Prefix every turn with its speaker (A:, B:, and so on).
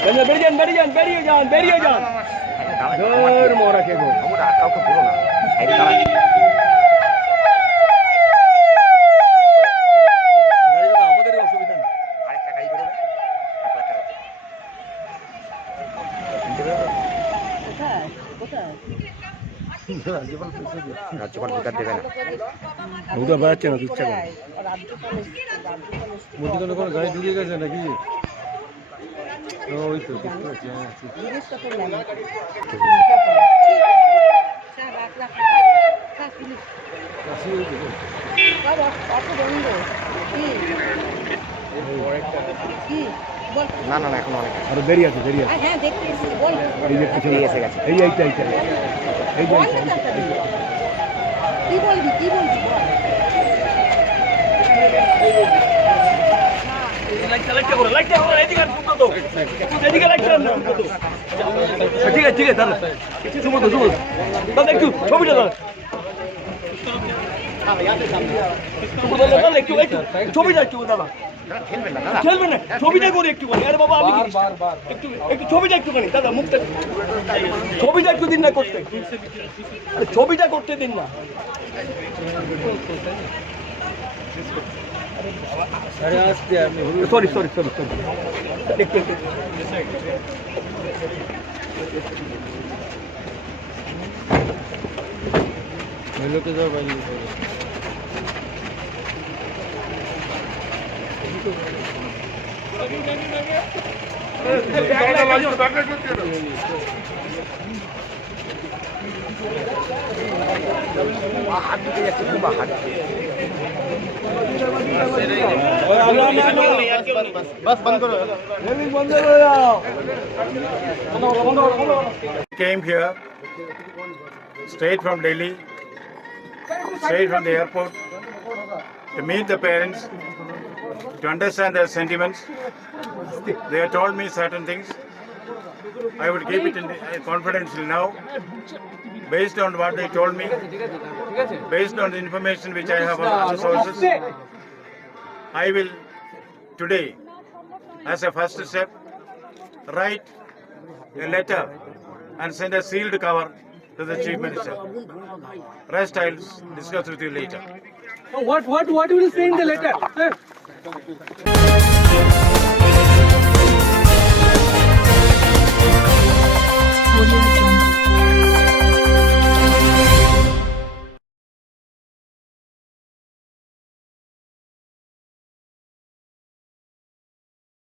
A: বেরিয়ে যান বেরিয়ে যান ধর মরা কে গো
B: আমরা আর কাউকে বলো না সাইডে দাঁড়া? রাজ্যপাল ভোটার দেবে না
A: বেড়াচ্ছে না ইচ্ছা করে
C: কোনো গাড়ি ঢুকে গেছে নাকি? ওই তো দেখতে পাচ্ছি হ্যাঁ।
B: না না না এখন অনেক
A: আরও বেরিয়ে আছে বেরিয়ে আছে।
D: হ্যাঁ দেখতে বল।
A: এই যে পিছনে
B: এসে গেছে।
A: এই এইটা এইটা এই যে।
D: কি বলবি কি বলবি
A: লাইটটা লাইটটা করো লাইটটা তো ঠিক আছে ঠিক আছে দাঁড়া সুমন্ত সুমন্ত। দাদা একটু ছবিটা দাঁড়া দাদা দাদা একটু একটু ছবিটা একটু দাদা
B: দাদা, না
A: খেলবে না ছবিটা করে একটু করে আরে বাবা আমি একটু একটু ছবিটা একটুখানি দাদা মুখটা ছবিটা একটু দিন না করতে। ছবিটা করতে দিন না।
C: सॉरी सॉरी सॉरी सॉरी
A: लोक जाऊ पाहिजे সরি একটু একটু
C: মেলোতে যাও বাইরে
B: হাত ঢুকে যাচ্ছে কিংবা হাত
E: came here straight from Delhi, straight from the airport to meet the parents, to understand their sentiments. They have told me certain things. I would keep it in, uh, confidential now, based on what they told me, based on the information which I have on other sources. I will today, as a first step, write a letter and send a sealed cover to the chief minister. Rest I'll discuss with you later.
C: What what what will you say in the letter? sir?